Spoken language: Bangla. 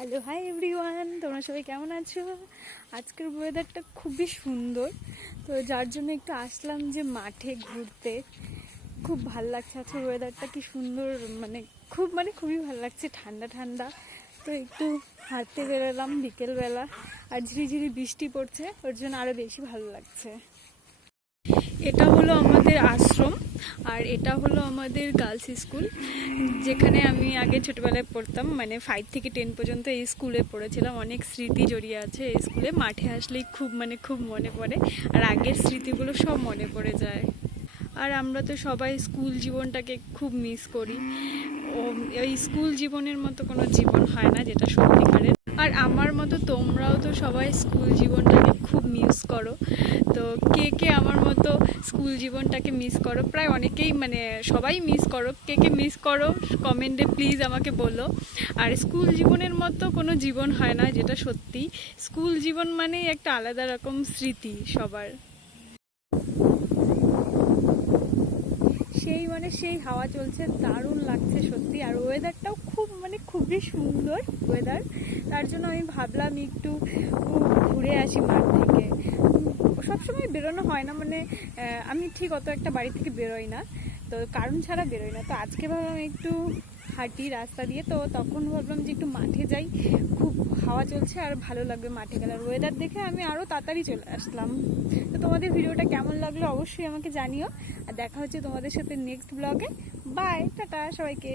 হ্যালো, হাই এভরিওয়ান, তোমরা সবাই কেমন আছো? আজকের ওয়েদারটা খুবই সুন্দর, তো যার জন্য একটু আসলাম যে মাঠে ঘুরতে। খুব ভাল লাগছে আজকের ওয়েদারটা, কি সুন্দর, খুবই ভালো লাগছে, ঠান্ডা ঠান্ডা। তো একটু হাঁটতে বেরোলাম বিকেলবেলা, আর ঝিরিঝিরি বৃষ্টি পড়ছে, ওর জন্য আরও বেশি ভালো লাগছে। এটা হলো আমাদের আশ্রম, আর এটা হলো আমাদের গার্লস স্কুল, যেখানে আমি আগে ছোটবেলায় পড়তাম, 5 থেকে 10 পর্যন্ত এই স্কুলে পড়েছিলাম। অনেক স্মৃতি জড়িয়ে আছে এই স্কুলে। মাঠে আসলেই খুব মনে পড়ে, আর আগের স্মৃতিগুলো সব মনে পড়ে যায়। আর আমরা তো সবাই স্কুল জীবনটাকে খুব মিস করি। এই স্কুল জীবনের মতো কোনো জীবন হয় না যেটা সত্যিকারের। আর আমার মতো তোমরাও তো সবাই স্কুল জীবনটাকে খুব মিস করো। তো কে কে আমার মতো স্কুল জীবনটাকে মিস করো? প্রায় অনেকেই, সবাই মিস করো। কে কে মিস করো কমেন্টে প্লিজ আমাকে বলো। আর স্কুল জীবনের মতো কোনো জীবন হয় না যেটা সত্যি। স্কুল জীবন মানেই একটা আলাদা রকম স্মৃতি সবার। সেই হাওয়া চলছে, দারুণ লাগছে সত্যি। আর ওয়েদারটাও খুবই সুন্দর ওয়েদার। তার জন্য আমি ভাবলাম একটু ঘুরে আসি মাঠ থেকে। সবসময় বেরোনো হয় না, আমি ঠিক অত একটা বাড়ি থেকে বেরোই না, তো কারণ ছাড়া বেরোই না। তো আজকে ভাবলাম একটু হাঁটি রাস্তা দিয়ে, তো তখন ভাবলাম যে একটু মাঠে যাই। খুব হাওয়া চলছে আর ভালো লাগবে মাঠে গেলে। আর ওয়েদার দেখে আমি আরও তাড়াতাড়ি চলে আসলাম। তো তোমাদের ভিডিওটা কেমন লাগলো অবশ্যই আমাকে জানিও। আর দেখা হচ্ছে তোমাদের সাথে নেক্সট ব্লগে। বাই, টাটা সবাইকে।